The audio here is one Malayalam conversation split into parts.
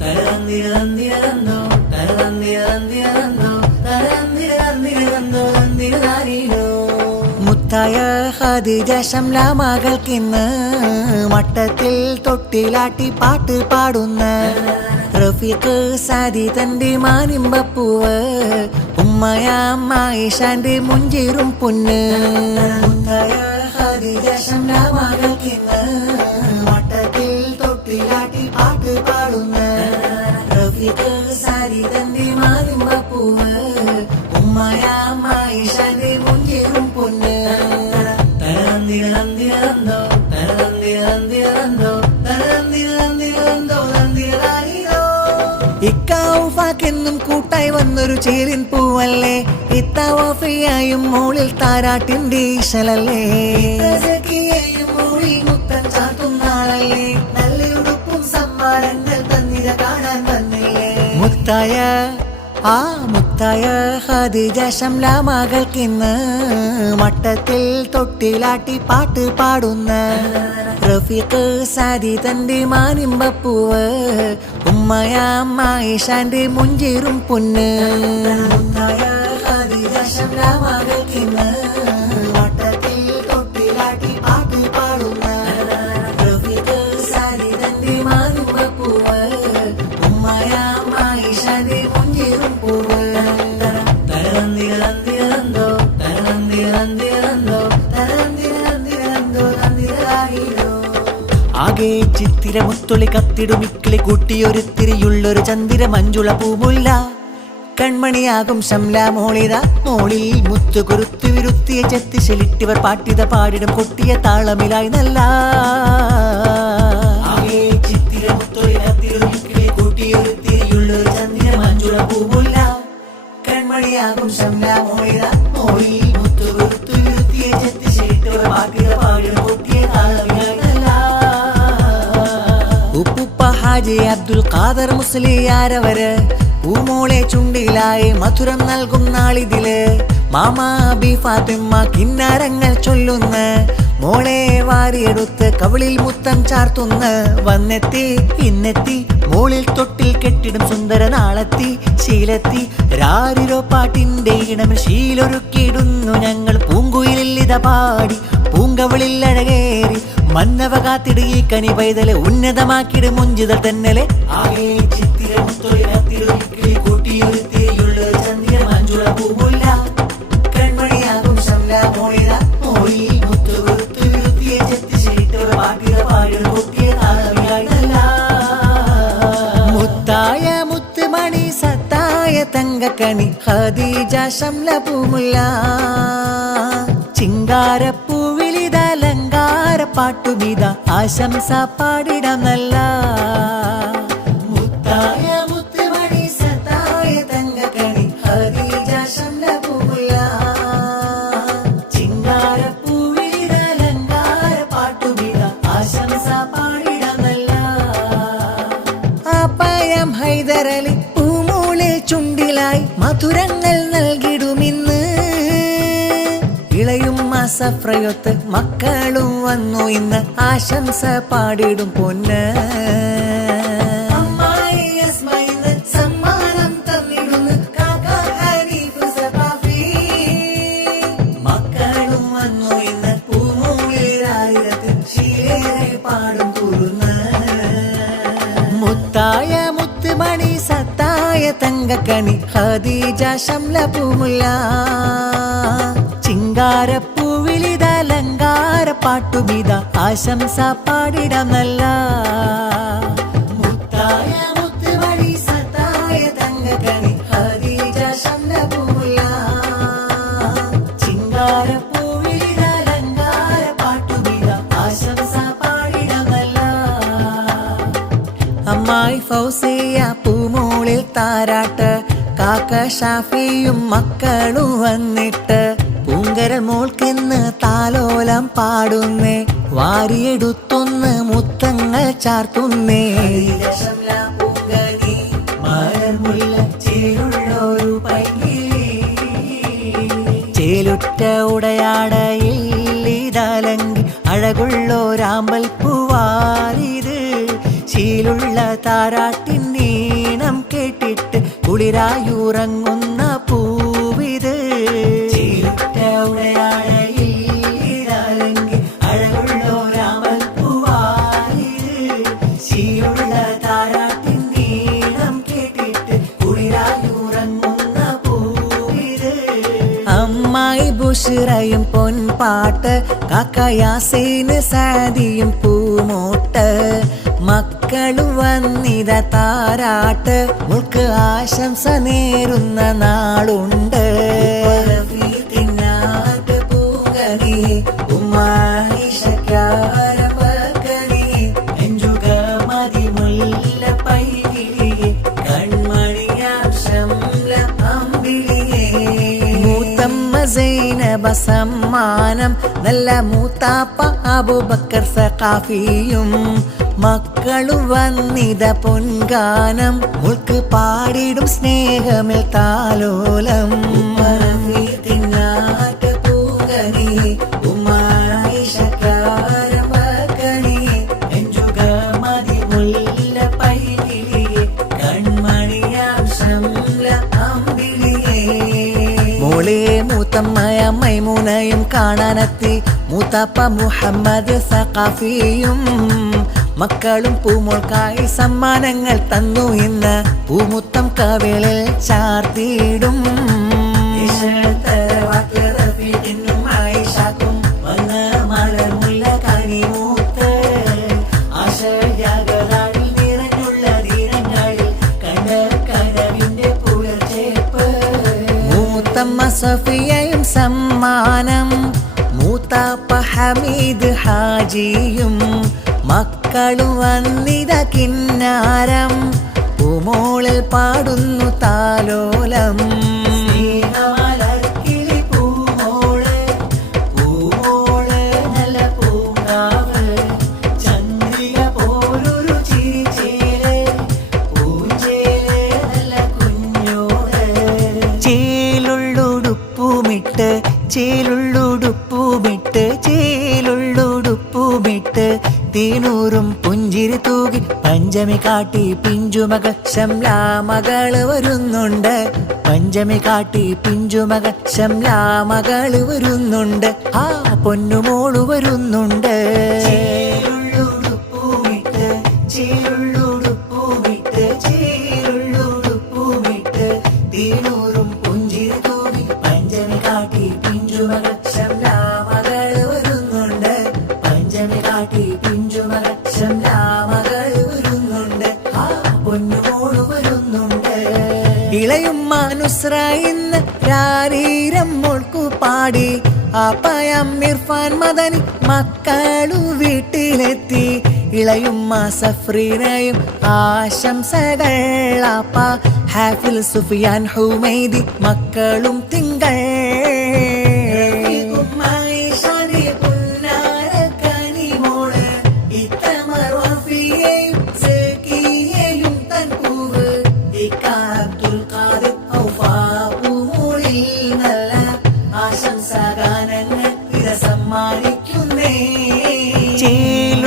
തരന്നിരന്നിരന്നോ തരന്നിരന്നിരന്നോ തരന്നിരന്നിരന്നോ തന്നിരനാരീനോ. മുത്തായ ഖദീജ ശംല മകൾക്കിന്ന് മട്ടത്തിൽ തൊട്ടിലാട്ടി പാട്ട് പാടുന്ന റഫീഖ് സാദി തന്റെ മാനിമ്പപ്പൂവ് ഉമ്മയാം ആയിഷാന്റെ മുഞ്ചേറും പൊന്ന്. മുത്തായ ഖദീജ ശംല മകൾക്കിന്ന് മട്ടത്തിൽ തൊട്ടിലാട്ടി പാട്ട് പാടുന്ന റഫീഖ് സാദി തന്റെ മാനിമ്പപ്പൂവ് ഉമ്മയാം ആയിഷാന്റെ മുഞ്ചേറും പൊന്ന്. തരന്നിരന്നിരന്നോ തരന്നിരന്നിരന്നോ തരന്നിരന്നിരന്നോ തന്നിരനാരീനോ. ഇക്കാവുഫാക്കെന്നും കൂട്ടായി വന്നൊരു ചേരിൻ പൂവല്ലേ, ഇത്താവഫിയായും മോളിൽ താരാട്ടിന്റെ ഈശലല്ലേ, മോളിൽ മുത്തം ചാത്തുന്നാളല്ലേ, നല്ലയുടുപ്പും സമ്മാനങ്ങൾ തന്നിര കാണാൻ വന്നില്ലേ. മുത്തായ ഖദീജ ശംല മകൾക്കിന്ന് മട്ടത്തിൽ തൊട്ടിലാട്ടി പാട്ട് പാടുന്ന റഫീഖ് സാദി തന്റെ മാനിമ്പപ്പൂവ് ഉമ്മയാം ആയിഷാന്റെ മുഞ്ചേറും പൊന്ന്. മുത്തായ ഖദീജ ശംല മകൾക്കിന്ന് മട്ടത്തിൽ തൊട്ടിലാട്ടി പാട്ട് പാടുന്ന റഫീഖ് സാദി തന്റെ മാനിമ്പപ്പൂവ് ഉമ്മയാം ആയിഷാന്റെ മുഞ്ചേറും പൂവ്. തരന്നിരന്നിരന്നോ തരന്നിരന്നിരന്നോ തരന്നിരന്നിരന്നോ തന്നിരനാരീനോ. ആകെ ചിത്തിര മുത്തൊളി കത്തിടുമിക്കിളി കൂട്ടിയൊരുത്തിരിയുള്ളൊരു ചന്ദിര മഞ്ജുള പൂമുല്ല കൺമണിയാകും ശംല മോളിത മോളിൽ മുത്തു കുറുത്തു വിരുത്തിയ ചെത്തിശലിട്ടിവർ പാട്ടിത പാടിടും കൊട്ടിയ താളമിലായി നല്ല. ആകെ ചിത്തിര മുത്തൊളി കത്തിടുമിക്കിളി കൂട്ടിയൊരുത്തിരിയുള്ളൊരു ചന്ദിര മഞ്ജുള പൂമുല്ല കൺമണിയാകും ശംല മോളിത മോളിൽ മുത്തു കുറുത്തു വിരുത്തിയ ചെത്തിശലിട്ടിവർ പാട്ടിത പാടിടും കൊട്ടിയ താളമിലായി നല്ല. ഉപ്പുപ്പ ഹാജി അബ്ദുൽ ഖാദർ മുസ്ലിയാരവര് പൂമോളെ ചുണ്ടിലായി മധുരം നൽകും നാളിതില് മാമാ ബി ഫാത്തിമ്മ കിന്നാരങ്ങൾ ചൊല്ലുന്ന മോളെ വാരിയെടുത്ത് കവിളിൽ മുത്തം ചാർത്തുന്ന വന്നെത്തി ഇന്നെത്തി മോളിൽ തൊട്ടിൽ കെട്ടിടും സുന്ദര നാളെത്തി ശീലത്തി രാരിരോ പാട്ടിന്റെ ഇടമിൽ ശീലൊരുക്കിയിടുന്നു ഞങ്ങൾ പൂങ്കുയിലിത പാടി പൂങ്കവിളിൽ അഴകേറി മന്നവ കാത്തിട് ഈ കനി പൈതലെ ഉന്നതമാക്കിട് മുഞ്ചിതൽ തന്നലെ. ആകെ ചിത്തിര മുത്തൊളി കത്തിടുമിക്കിളി കൂട്ടിയൊരുത്തിരിയുള്ളൊരു ചന്ദിര മഞ്ജുള പൂമുല്ല കൺമണിയാകും ശംല മോളിത മോളിൽ മുത്തു കുറുത്തു വിരുത്തിയ ചെത്തിശലിട്ടിവർ പാട്ടിത പാടിടും കൊട്ടിയ താളമിലായി നല്ല. മുത്തായ മുത്തുമണി സത്തായ തങ്കക്കണി ഖദീജ ശംല പൂമുല്ല ചിങ്കാരപ്പൂവിലിതലങ്കാര പാട്ടുമിത ആശംസ പാടിടം നല്ല. മുത്തായ മുത്തുമണി സത്തായ തങ്കക്കണി ഖദീജ ശംല പൂമുല്ല ചിങ്കാരപ്പൂവിലിതലങ്കാര പാട്ടുമിത ആശംസ പാടിടം നല്ല. ആപ്പായം ഹൈദരലി പൂമൂളിൽ ചുണ്ടിലായി മധുരങ്ങൾ നൽകിടുമിന്ന് ഇളയും സഫ്രയൊത്ത് മക്കളും വന്നു ഇന്ന് ആശംസ പാടിടും പൊന്ന്. സമ്മാനം തന്നിടുന്നു മക്കളും വന്നു ഇന്ന് പൂമൂളിൽ ശീലേറെ പാടും കൂറുന്ന. മുത്തായ മുത്തുമണി സത്തായ തങ്കക്കണി ഖദീജ ശംല പൂമുല്ല ചിങ്കാരപ്പൂവിലിതലങ്കാര പാട്ടുമിത ആശംസ പാടിടം നല്ല. മുത്തായ മുത്തുമണി സത്തായ തങ്കക്കണി ഖദീജ ശംല പൂമുല്ല ചിങ്കാരപ്പൂവിലിതലങ്കാര പാട്ടുമിത ആശംസ പാടിടം നല്ല. അമ്മായി ഫൗസിയ പൂമോളിൽ താരാട്ട് കാക്ക ഷാഫിയും മക്കളും വന്നിട്ട് പൂങ്കരൽ മോൾക്കിന്ന് താലോലം പാടുന്നേ വാരിയെടുത്തൊന്ന് മുത്തങ്ങൾ ചാർത്തുന്നേ. ചേലുറ്റ ഉടയാടയിൽ ഇതലങ്കി അഴകുള്ളോരാമ്പൽ പൂവാലിത് ചീലുള്ള താരാട്ടിൻ ഈണം കേട്ടിട്ട് കുളിരായുറങ്ങുന്ന പൂവിത് ചീരുറ്റ ഉടയാടയിൽ ഇതാലെങ്കിൽ അഴകുള്ളോരാമൽപ്പൂവായിത് ചീലുള്ള താരാട്ടിൻ ഈണം കേട്ടിട്ട് കുളിരായുറങ്ങുന്ന പൂവിത് അമ്മായി ബുഷിറയും പൊൻപാട്ട് കാക്ക യാസീന് സാദിയും പൂമോട്ട് മക്കളും വന്നിത താരാട്ട് മുൾക്ക് ആശംസ നേരുന്ന നാളുണ്ട് പൂങ്കനി ഉമ്മായിഷക്കാരമ്പക്കനി നെഞ്ചുക മതിമുല്ല പൈകിളിയെ കൺമണിയാം ശംല അമ്പിളിയെ മൂത്തമ്മ സൈനബ സമ്മാനം നല്ല മൂത്താപ്പ അബൂബക്കർ സഖാഫിയും മക്കളും വന്നിത പൊൻഗാനം മുൾക്ക് പാടിടും സ്നേഹമിൽ താലോലം പൂങ്കനി ഉമ്മായിഷക്കാരമ്പക്കനി നെഞ്ചുക മതിമുല്ല പൈകിളിയെ കൺമണിയാം ശംല അമ്പിളിയെ മോളെ മൂത്തമ്മയ മൈമൂനയും കാണാനെത്തി മൂത്താപ്പ മുഹമ്മദ് സഖാഫിയും മക്കളും പൂമോൾക്കായി സമ്മാനങ്ങൾ തന്നു ഇന്ന് പൂമുത്തം കവിളിൽ ചാർത്തിയിടും മൂത്തമ്മ സഫിയയും സമ്മാനം മൂത്താപ്പ ഹമീദ് ഹാജിയും മക്കളും വന്നിത കിന്നാരം പൂമോളിൽ പാടുന്നു താലോലം പൂമോള് പൂമോള് നല്ല പൂങ്കാവ് ചന്ദ്രിക പോലൊരു ചിരിച്ചേല് പൂഞ്ചേല് നല്ല കുഞ്ഞോട് ചേലുള്ളുടുപ്പുമിട്ട് ചേലുള്ളുടുപ്പുമിട്ട് ചേലുള്ളുടുപ്പുമിട്ട് തേനൂറും പുഞ്ചിരി തൂകി പഞ്ചമി കാട്ടി പിഞ്ചുമകൾ ശംലാ മകള് വരുന്നുണ്ട് പഞ്ചമി കാട്ടി പിഞ്ചുമകൾ ശംലാ മകള് വരുന്നുണ്ട് ആ പൊന്നുമോള് വരുന്നുണ്ട് ചേലുള്ളുടുപ്പുമിട്ട് ചേലുള്ളുടുപ്പുമിട്ട് ചേലുള്ളുടുപ്പുമിട്ട് തേനൂറും പുഞ്ചിരി തൂകി പഞ്ചമി കാട്ടി പിഞ്ചുമകൾ ശംലാ മകള് വരുന്നുണ്ട് പഞ്ചമി കാട്ടി പിഞ്ചുമകൾ ശംലാ മകള് വരുന്നുണ്ട് ആ പൊന്നുമോള് വരുന്നുണ്ട് ഇളയുമ്മ നുസ്ര ഇന്ന് രാരീരം മോൾക്കു പാടി ആപ്പായം ഇർഫാൻ മദനി മക്കളു വീട്ടിലെത്തി ഇളയുമ്മ സഫ്രീനയും ആശംസകൾ ആപ്പ ഹാഫിൽ സുഫിയാൻ ഹുമൈദി മക്കളും തിങ്കൾ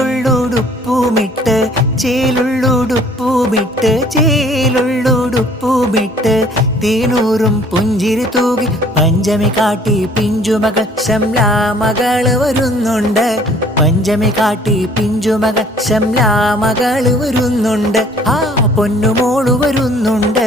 ചേലുള്ളുടുപ്പുമിട്ട് ചേലുള്ളുടുപ്പുമിട്ട് ചേലുള്ളുടുപ്പുമിട്ട് തേനൂറും പുഞ്ചിരി തൂകി പഞ്ചമി കാട്ടി പിഞ്ചുമകൾ ശംലാ മകള് വരുന്നുണ്ട് പഞ്ചമി കാട്ടി പിഞ്ചുമകൾ ശംലാ മകള് വരുന്നുണ്ട് ആ പൊന്നുമോള് വരുന്നുണ്ട്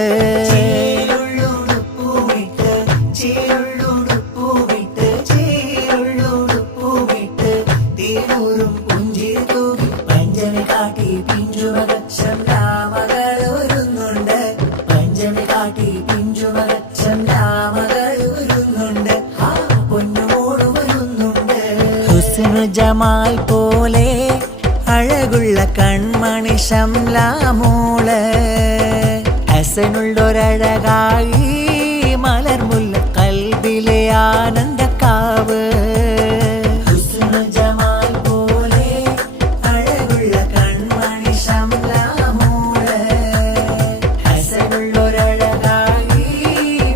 ജമാൽ പോലെ അഴകുള്ള കൺമണി ശംലാ മോള് ഹസനുള്ളൊരഴകായി മലർമുല്ല കൽബിലെ ആനന്ദക്കാവ് ജമാൽ പോലെ അഴകുള്ള കൺമണി ശംലാ മോള് ഹസനുള്ളൊരഴകായി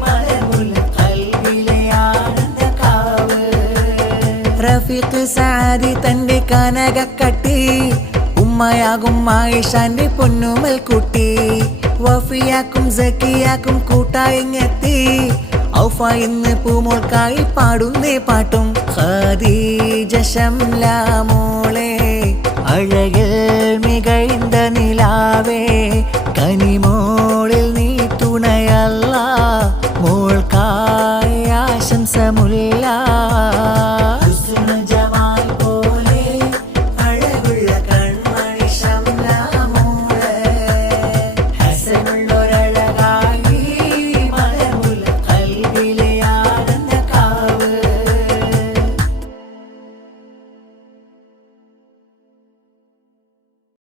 മലർമുല്ല കൽബിലെ ആനന്ദക്കാവ് റഫീഖ് സാദി തന്റെ കനകക്കട്ടി ഉമ്മയാകും ആയിഷാന്റെ പൊന്നുമൽ കുട്ടി വഫിയാക്കും സക്കിയാക്കും കൂട്ടായിങ്ങെത്തി ഔഫ ഇന്ന് പൂമോൾക്കായി പാടുന്നേ പാട്ടും ഖദീജ ശംല മോളെ അഴകിൽ മികഴ്ந்த നിലാവേ കനിമോൾ